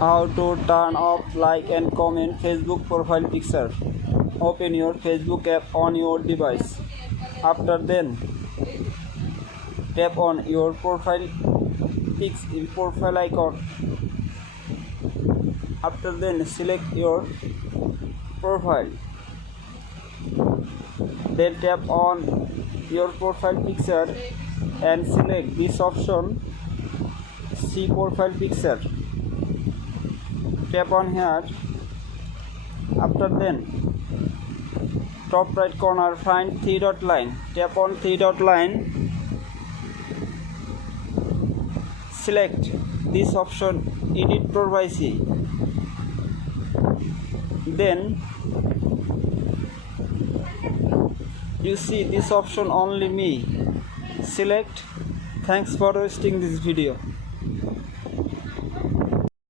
How to turn off like and comment Facebook profile picture. Open your Facebook app on your device. After then, tap on your profile icon. After then, select your profile. Then tap on your profile picture and select this option, see profile picture. Tap on here. After then, top right corner find three dot line. Tap on three dot line. Select this option, edit privacy. Then you see this option only me. Select. Thanks for watching this video.